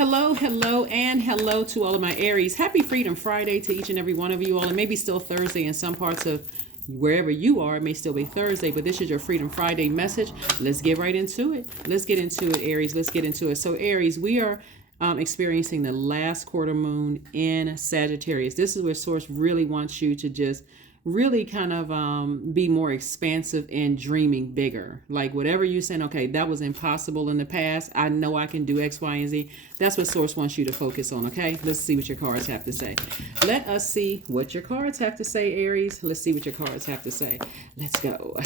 Hello, hello, and hello to all of my Aries. Happy Freedom Friday to each and every one of you all. It may be still Thursday in some parts of wherever you are. It may still be Thursday, but this is your Freedom Friday message. Let's get right into it. Let's get into it, Aries. Let's get into it. So, Aries, we are experiencing the last quarter moon in Sagittarius. This is where Source really wants you to just really kind of be more expansive and dreaming bigger. Like whatever you're saying, okay, that was impossible in the past. I know I can do X, Y, and Z. That's what Source wants you to focus on, okay? Let's see what your cards have to say. Let us see what your cards have to say, Aries. Let's see what your cards have to say. Let's go.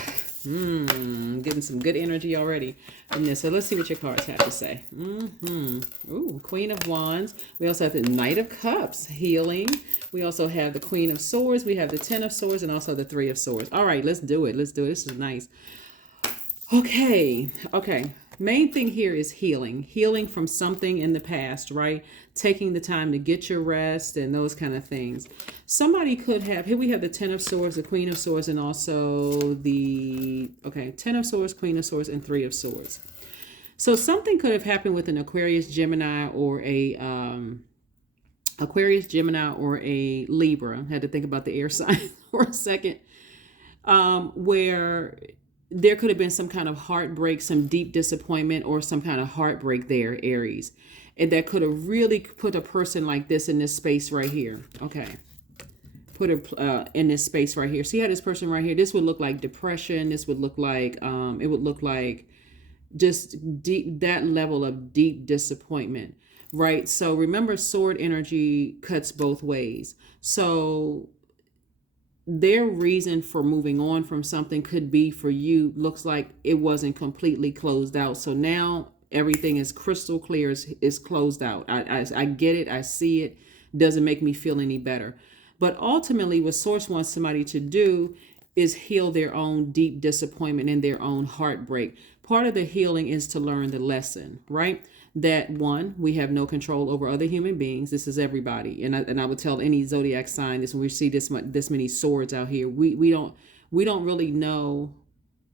Getting some good energy already from this. So let's see what your cards have to say. Ooh, Queen of Wands. We also have the Knight of Cups, healing. We also have the Queen of Swords. We have the Ten of Swords and also the Three of Swords. All right, let's do it. Let's do it. This is nice. Okay. Main thing here is healing from something in the past, right? Taking the time to get your rest and those kind of things. Somebody could have, here we have the Ten of Swords, the Queen of Swords, and also the, Ten of Swords, Queen of Swords, and Three of Swords. So something could have happened with an Aquarius, Gemini, or a Libra. Had to think about the air sign for a second. Where there could have been some kind of heartbreak, some deep disappointment, or some kind of heartbreak there, Aries. And that could have really put a person like this in this space right here. Okay. Put her in this space right here. See how this person right here, this would look like depression. This would look like, it would look like just deep, that level of deep disappointment, right? So remember, sword energy cuts both ways. So their reason for moving on from something could be, for you, looks like it wasn't completely closed out. So now everything is crystal clear, is closed out. I get it. I see it. Doesn't make me feel any better. But ultimately, what Source wants somebody to do is heal their own deep disappointment and their own heartbreak. Part of the healing is to learn the lesson, right? That one, we have no control over other human beings. This is everybody. And I would tell any Zodiac sign this when we see this many swords out here. We don't really know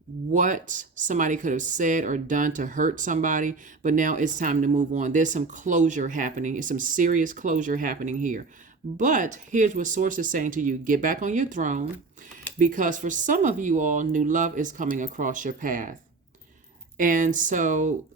what somebody could have said or done to hurt somebody, but now it's time to move on. There's some closure happening. It's some serious closure happening here. But here's what Source is saying to you. Get back on your throne, because for some of you all, new love is coming across your path. And so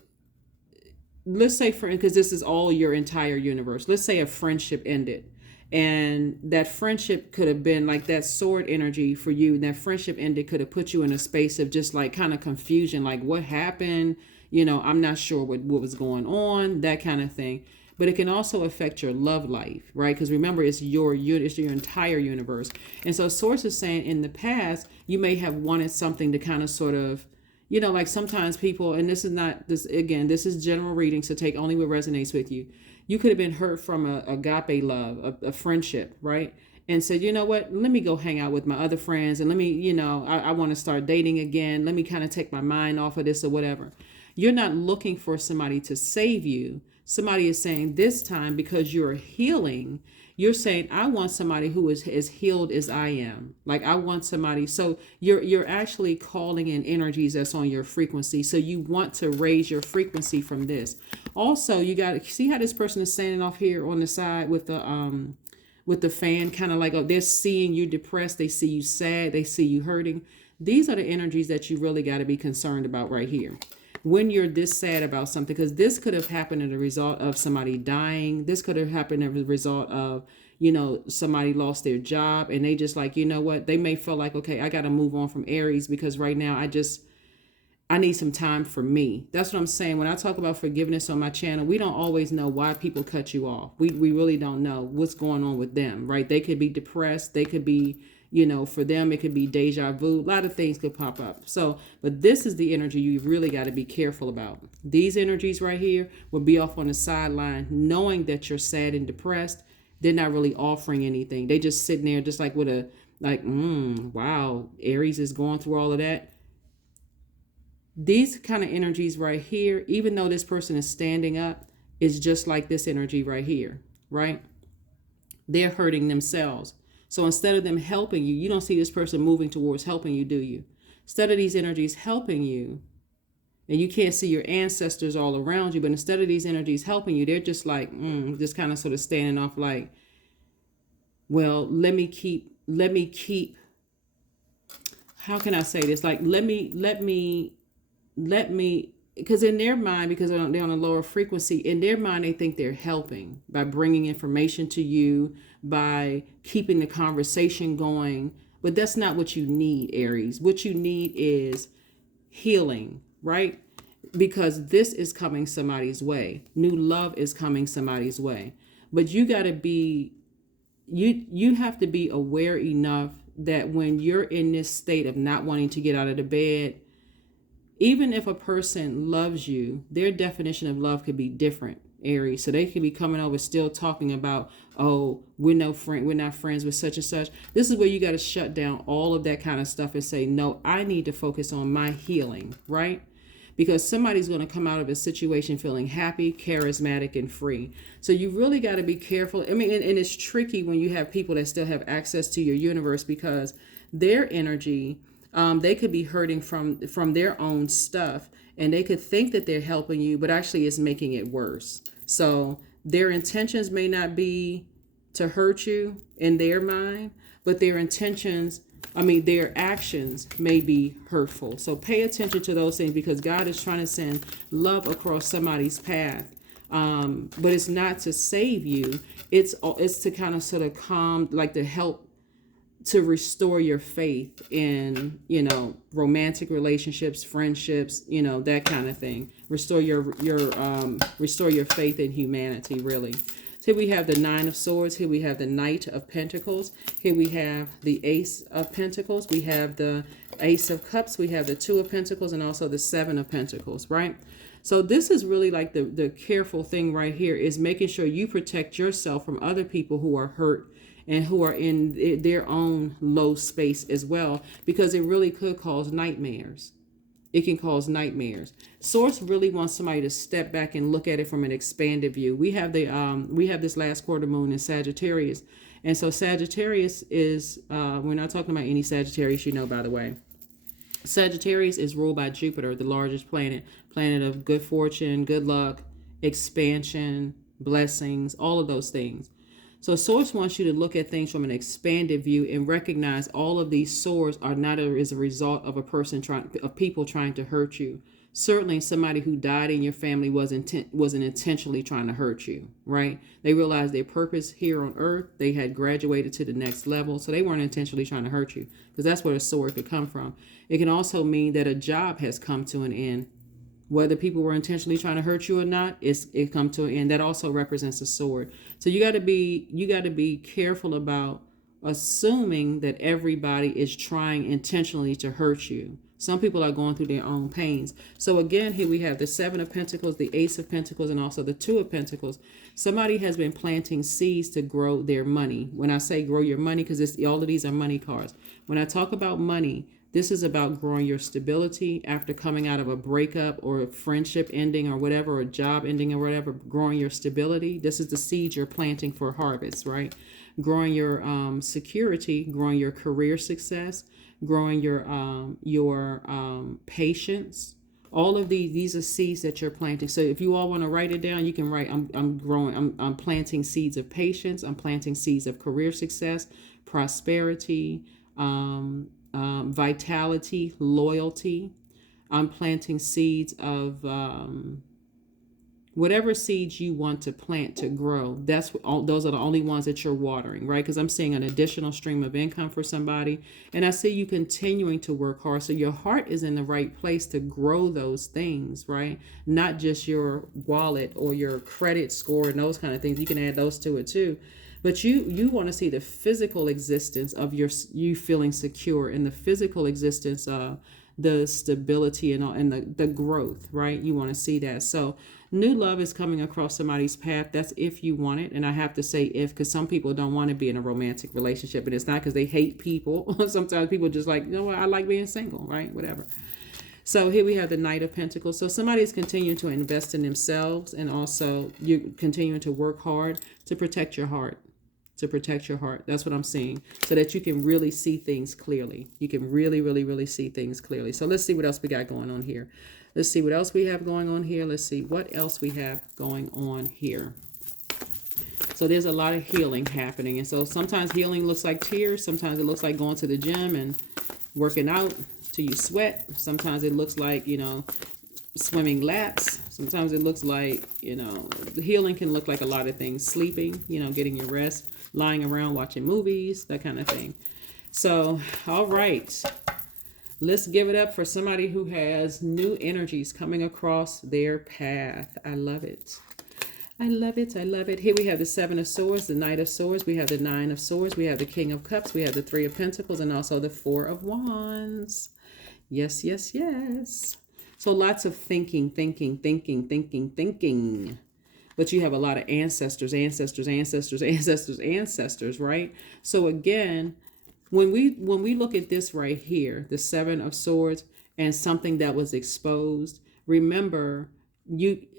let's say, because this is all your entire universe, let's say a friendship ended, and that friendship could have been like that sword energy for you. That friendship ended could have put you in a space of just like kind of confusion, like what happened, I'm not sure what was going on, that kind of thing. But it can also affect your love life, right? Because remember, it's your entire universe. And so Source is saying, in the past, you may have wanted something to kind of sort of, like sometimes people, and this is general reading, so take only what resonates with you. You could have been hurt from a agape love, a friendship, right? And said, you know what, let me go hang out with my other friends, and let me, I want to start dating again. Let me kind of take my mind off of this or whatever. You're not looking for somebody to save you. Somebody is saying this time, because you're healing, you're saying, I want somebody who is as healed as I am. Like I want somebody. So you're actually calling in energies that's on your frequency. So you want to raise your frequency from this. Also, you got to see how this person is standing off here on the side with the fan, kind of like, oh, they're seeing you depressed. They see you sad. They see you hurting. These are the energies that you really got to be concerned about right here. When you're this sad about something, because this could have happened as a result of somebody dying. This could have happened as a result of, somebody lost their job, and they just like, you know what, they may feel like, okay, I got to move on from Aries, because right now I need some time for me. That's what I'm saying. When I talk about forgiveness on my channel, we don't always know why people cut you off. We really don't know what's going on with them, right? They could be depressed. They could be, for them, it could be deja vu. A lot of things could pop up. So, but this is the energy you really got to be careful about. These energies right here will be off on the sideline, knowing that you're sad and depressed. They're not really offering anything. They just sitting there just like with a, wow, Aries is going through all of that. These kind of energies right here, even though this person is standing up, is just like this energy right here, right? They're hurting themselves. So instead of them helping you, you don't see this person moving towards helping you, do you? Instead of these energies helping you, And you can't see your ancestors all around you, but instead of these energies helping you, they're just like, just kind of sort of standing off like, well, let me keep, how can I say this? Like, let me, because in their mind, because they're on a lower frequency, in their mind, they think they're helping by bringing information to you, by keeping the conversation going. But that's not what you need, Aries. What you need is healing, right? Because this is coming somebody's way. New love is coming somebody's way. But you have to be aware enough that when you're in this state of not wanting to get out of the bed, even if a person loves you, their definition of love could be different, Aries. So they could be coming over still talking about, oh, we're not friends with such and such. This is where you got to shut down all of that kind of stuff and say, no, I need to focus on my healing, right? Because somebody's going to come out of a situation feeling happy, charismatic, and free. So you really got to be careful. I mean, and it's tricky when you have people that still have access to your universe, because their energy, they could be hurting from their own stuff, and they could think that they're helping you, but actually it's making it worse. So their intentions may not be to hurt you in their mind, but their actions may be hurtful. So pay attention to those things, because God is trying to send love across somebody's path. But it's not to save you. It's to kind of sort of calm, like to help to restore your faith in, romantic relationships, friendships, that kind of thing. Restore your faith in humanity, really. Here we have the Nine of Swords. Here we have the Knight of Pentacles. Here we have the Ace of Pentacles. We have the Ace of Cups. We have the Two of Pentacles, and also the Seven of Pentacles, right? So this is really like the careful thing right here, is making sure you protect yourself from other people who are hurt and who are in their own low space as well, because it really could cause nightmares. It can cause nightmares. Source really wants somebody to step back and look at it from an expanded view. We have this last quarter moon in Sagittarius, and so Sagittarius is we're not talking about any Sagittarius, by the way. Sagittarius is ruled by Jupiter, the largest planet of good fortune, good luck, expansion, blessings, all of those things. So Source wants you to look at things from an expanded view and recognize all of these swords are not as a result of people trying to hurt you. Certainly somebody who died in your family wasn't intentionally trying to hurt you, right? They realized their purpose here on earth. They had graduated to the next level, so they weren't intentionally trying to hurt you, because that's where a sword could come from. It can also mean that a job has come to an end. Whether people were intentionally trying to hurt you or not, it come to an end. That also represents a sword. So you got to be careful about assuming that everybody is trying intentionally to hurt you. Some people are going through their own pains. So again, here we have the Seven of Pentacles, the Ace of Pentacles, and also the Two of Pentacles. Somebody has been planting seeds to grow their money. When I say grow your money, because all of these are money cards. When I talk about money, this is about growing your stability after coming out of a breakup or a friendship ending or whatever, or a job ending or whatever, growing your stability. This is the seed you're planting for harvest, right? Growing your security, growing your career success, growing your patience. All of these are seeds that you're planting. So if you all want to write it down, you can write, I'm planting seeds of patience. I'm planting seeds of career success, prosperity, vitality, loyalty. I'm planting seeds of whatever seeds you want to plant to grow. Those are the only ones that you're watering, right? Because I'm seeing an additional stream of income for somebody, and I see you continuing to work hard. So your heart is in the right place to grow those things, right? Not just your wallet or your credit score and those kind of things. You can add those to it too. But you want to see the physical existence of you feeling secure, and the physical existence of the stability and the growth, right? You want to see that. So new love is coming across somebody's path. That's if you want it. And I have to say if, because some people don't want to be in a romantic relationship, and it's not because they hate people. Sometimes people just like, what, I like being single, right? Whatever. So here we have the Knight of Pentacles. So somebody is continuing to invest in themselves, and also you continuing to work hard to protect your heart. That's what I'm seeing, so that you can really see things clearly. You can really, really, really see things clearly. So let's see what else we got going on here. Let's see what else we have going on here. Let's see what else we have going on here. So there's a lot of healing happening. And so sometimes healing looks like tears. Sometimes it looks like going to the gym and working out till you sweat. Sometimes it looks like, swimming laps. Sometimes it looks like, the healing can look like a lot of things. Sleeping, getting your rest, lying around watching movies, that kind of thing. So, all right. Let's give it up for somebody who has new energies coming across their path. I love it. I love it. I love it. Here we have the Seven of Swords, the Knight of Swords. We have the Nine of Swords. We have the King of Cups. We have the Three of Pentacles and also the Four of Wands. Yes, yes, yes. So lots of thinking. But you have a lot of ancestors, right? So again, when we look at this right here, the Seven of Swords and something that was exposed, remember,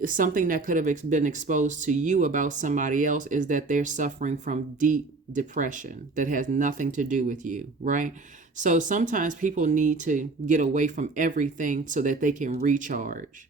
something that could have been exposed to you about somebody else is that they're suffering from deep depression that has nothing to do with you, right? So sometimes people need to get away from everything so that they can recharge.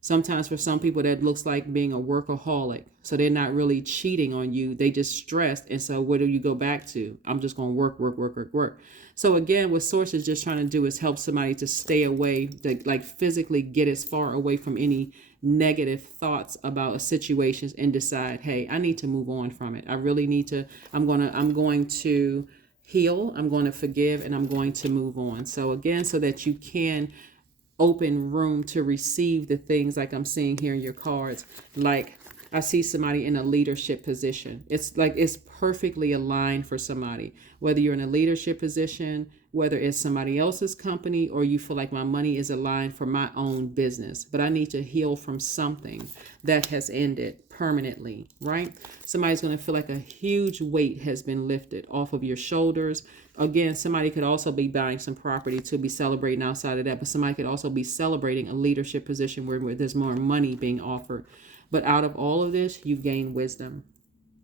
Sometimes for some people that looks like being a workaholic. So they're not really cheating on you. They just stressed. And so what do you go back to? I'm just going to work. So again, what Source is just trying to do is help somebody to stay away, like physically get as far away from any negative thoughts about situations and decide, hey, I need to move on from it. I really need to, I'm going to heal, I'm going to forgive, and I'm going to move on. So again, so that you can open room to receive the things like I'm seeing here in your cards. Like I see somebody in a leadership position. It's like it's perfectly aligned for somebody, whether you're in a leadership position, whether it's somebody else's company, or you feel like my money is aligned for my own business, but I need to heal from something that has ended permanently, right? Somebody's going to feel like a huge weight has been lifted off of your shoulders. Again, somebody could also be buying some property to be celebrating outside of that, but somebody could also be celebrating a leadership position where there's more money being offered. But out of all of this, you've gained wisdom.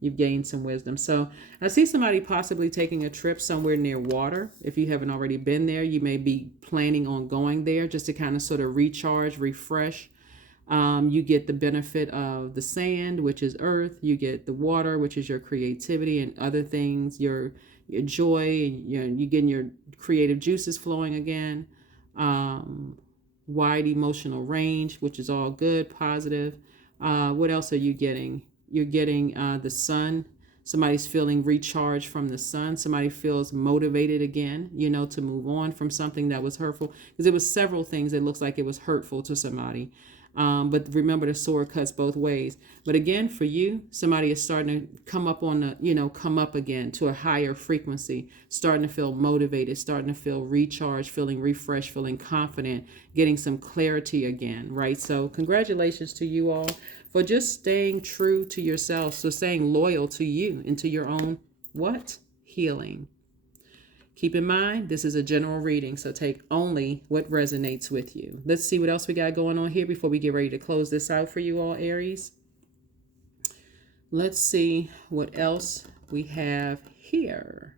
You've gained some wisdom. So I see somebody possibly taking a trip somewhere near water. If you haven't already been there, you may be planning on going there just to kind of sort of recharge, refresh. You get the benefit of the sand, which is earth. You get the water, which is your creativity and other things, your joy, and you're getting your creative juices flowing again. Wide emotional range, which is all good, positive. What else are you getting? You're getting the sun. Somebody's feeling recharged from the sun. Somebody feels motivated again, to move on from something that was hurtful. Because it was several things that looks like it was hurtful to somebody. But remember, the sword cuts both ways. But again, for you, somebody is starting to come up come up again to a higher frequency, starting to feel motivated, starting to feel recharged, feeling refreshed, feeling confident, getting some clarity again, right? So congratulations to you all for just staying true to yourself. So staying loyal to you and to your own healing. Keep in mind, this is a general reading, so take only what resonates with you. Let's see what else we got going on here before we get ready to close this out for you all, Aries. Let's see what else we have here.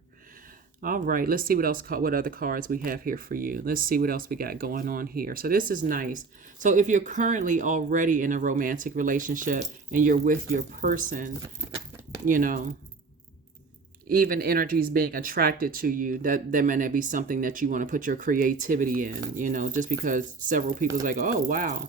All right, let's see what other cards we have here for you. Let's see what else we got going on here. So this is nice. So if you're currently already in a romantic relationship and you're with your person, even energies being attracted to you, that there may not be something that you want to put your creativity in, just because several people's like, oh, wow.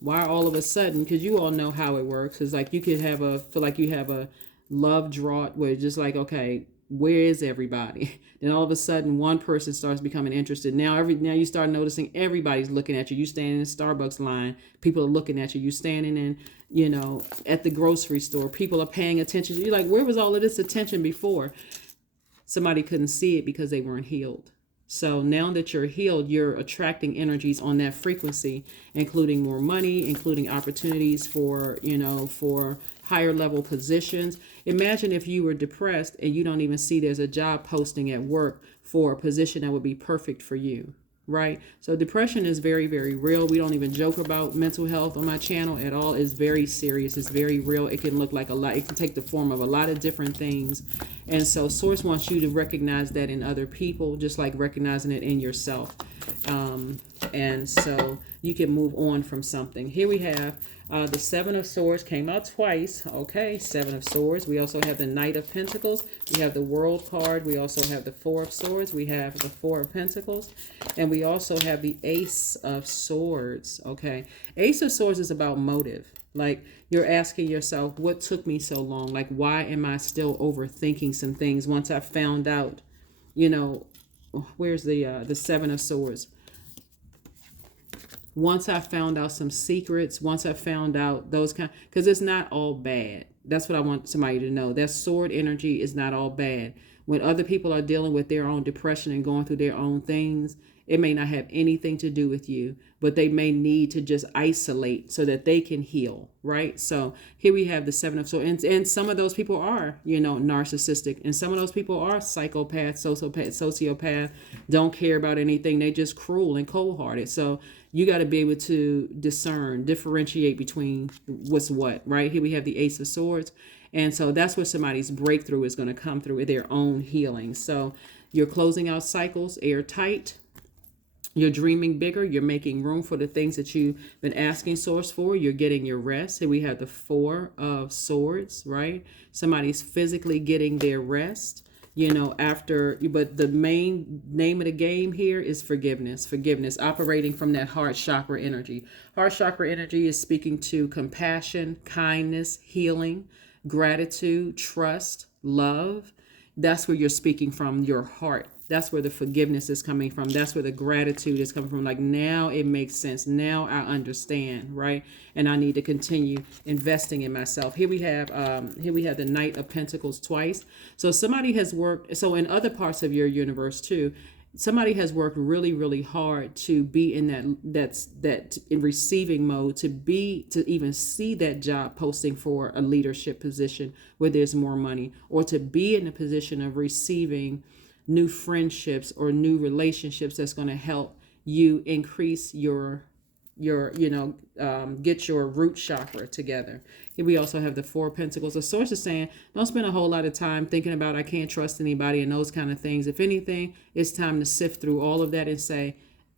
Why all of a sudden? Because you all know how it works. It's like you could feel like you have a love drought where it's just like, okay, where is everybody? Then all of a sudden one person starts becoming interested. Now you start noticing everybody's looking at you. You standing in the Starbucks line, people are looking at you. You standing in, at the grocery store, people are paying attention. You're like, where was all of this attention before? Somebody couldn't see it because they weren't healed. So now that you're healed, you're attracting energies on that frequency, including more money, including opportunities for higher level positions. Imagine if you were depressed and you don't even see there's a job posting at work for a position that would be perfect for you, right? So depression is very, very real. We don't even joke about mental health on my channel at all. It's very serious. It's very real. It can look like a lot. It can take the form of a lot of different things. And so Source wants you to recognize that in other people, just like recognizing it in yourself. And so you can move on from something. Here we have the Seven of Swords came out twice. Okay, Seven of Swords. We also have the Knight of Pentacles. We have the World card. We also have the Four of Swords. We have the Four of Pentacles. And we also have the Ace of Swords. Okay, Ace of Swords is about motive. Like, you're asking yourself, what took me so long? Like, why am I still overthinking some things once I found out, you know, where's the Seven of Swords? Once I found out some secrets, once I found out those kind, because it's not all bad. That's what I want somebody to know. That sword energy is not all bad. When other people are dealing with their own depression and going through their own things, it may not have anything to do with you, but they may need to just isolate so that they can heal, right? So here we have the Seven of Swords. And some of those people are, you know, narcissistic. And some of those people are psychopath, sociopath, don't care about anything. They just cruel and cold-hearted. So you got to be able to discern, differentiate between what's what, right? Here we have the Ace of Swords. And so that's where somebody's breakthrough is going to come through with their own healing. So you're closing out cycles airtight. You're dreaming bigger. You're making room for the things that you've been asking Source for. You're getting your rest. Here we have the Four of Swords, right? Somebody's physically getting their rest, you know, after, but the main name of the game here is forgiveness. Forgiveness, operating from that heart chakra energy. Heart chakra energy is speaking to compassion, kindness, healing, gratitude, trust, love. That's where you're speaking from, your heart. That's where the forgiveness is coming from. That's where the gratitude is coming from. Like, now it makes sense. Now I understand, right? And I need to continue investing in myself. Here we have the Knight of Pentacles twice. So somebody has worked. So in other parts of your universe too, somebody has worked really, really hard to be in that in receiving mode, to even see that job posting for a leadership position where there's more money, or to be in a position of receiving new friendships or new relationships that's going to help you increase your get your root chakra together. Here we also have the Four of Pentacles. The Source is saying, don't spend a whole lot of time thinking about I can't trust anybody and those kind of things. If anything, it's time to sift through all of that and say,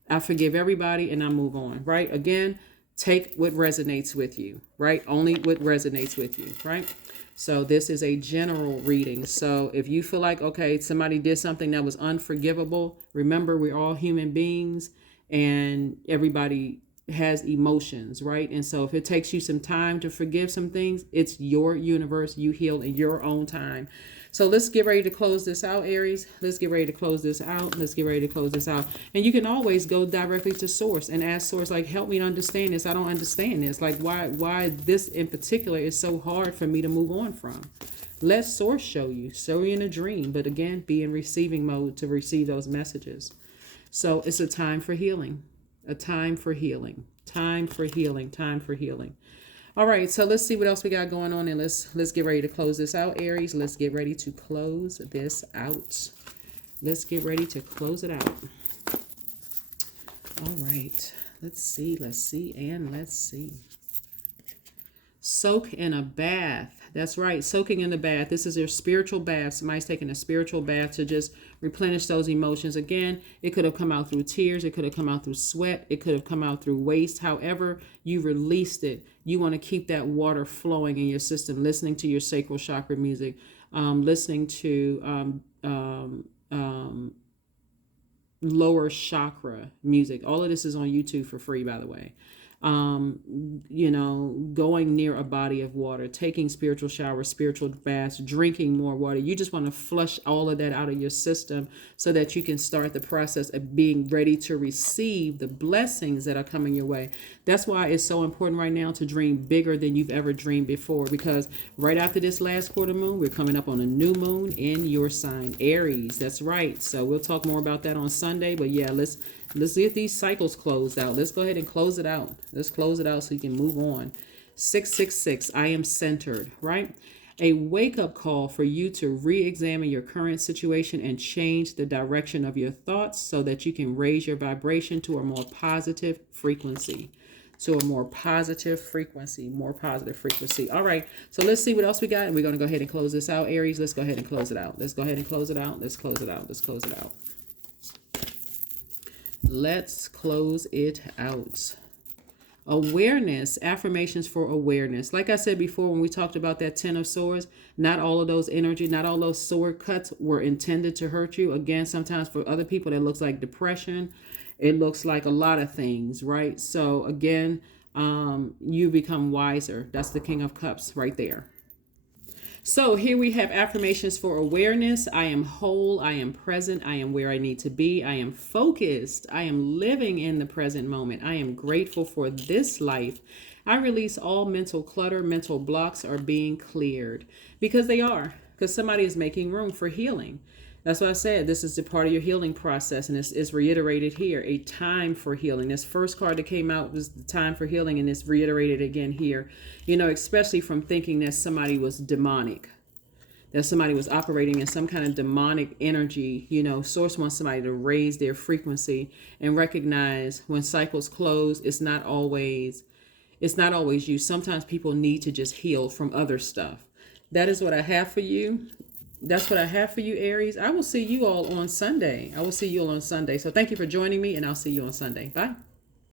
I forgive everybody and I move on, right? Again, take what resonates with you, right? Only what resonates with you, right? So this is a general reading. So if you feel like, okay, somebody did something that was unforgivable, remember, we're all human beings and everybody has emotions, right? And so if it takes you some time to forgive some things, it's your universe. You heal in your own time. So let's get ready to close this out, Aries. Let's get ready to close this out. Let's get ready to close this out. And you can always go directly to Source and ask Source, like, help me to understand this. I don't understand this. Like, why this in particular is so hard for me to move on from. Let Source show you in a dream. But again, be in receiving mode to receive those messages. So it's a time for healing. A time for healing. Time for healing. Time for healing. All right, so let's see what else we got going on, and let's get ready to close this out, Aries. Let's get ready to close this out. Let's get ready to close it out. All right, let's see, and let's see. Soak in a bath. That's right, soaking in the bath. This is your spiritual bath. Somebody's taking a spiritual bath to just replenish those emotions. Again, it could have come out through tears. It could have come out through sweat. It could have come out through waste. However you released it, you want to keep that water flowing in your system, listening to your sacral chakra music, listening to lower chakra music. All of this is on YouTube for free, by the way. Going near a body of water, taking spiritual showers, spiritual baths, drinking more water. You just want to flush all of that out of your system so that you can start the process of being ready to receive the blessings that are coming your way. That's why it's so important right now to dream bigger than you've ever dreamed before, because right after this last quarter moon, we're coming up on a new moon in your sign, Aries. That's right. So we'll talk more about that on Sunday, but yeah, let's get these cycles closed out. Let's go ahead and close it out. Let's close it out so you can move on. 666, I am centered, right? A wake-up call for you to re-examine your current situation and change the direction of your thoughts so that you can raise your vibration to a more positive frequency. More positive frequency. All right, so let's see what else we got, and we're going to go ahead and close this out, Aries. Let's go ahead and close it out. Let's close it out. Let's close it out. Awareness, affirmations for awareness. Like I said before, when we talked about that 10 of swords, not all of those energy, not all those sword cuts were intended to hurt you. Again, sometimes for other people, that looks like depression. It looks like a lot of things, right? So again, you become wiser. That's the King of Cups right there. So here we have affirmations for awareness. I am whole. I am present. I am where I need to be. I am focused. I am living in the present moment. I am grateful for this life. I release all mental clutter. Mental blocks are being cleared, because they are. Because somebody is making room for healing. That's what I said. This is the part of your healing process, and it's reiterated here. A time for healing. This first card that came out was the time for healing, and it's reiterated again here. You know, especially from thinking that somebody was demonic, that somebody was operating in some kind of demonic energy. You know, Source wants somebody to raise their frequency and recognize when cycles close, it's not always you. Sometimes people need to just heal from other stuff. That is what I have for you. That's what I have for you, Aries. I will see you all on Sunday. So thank you for joining me, and I'll see you on Sunday. Bye.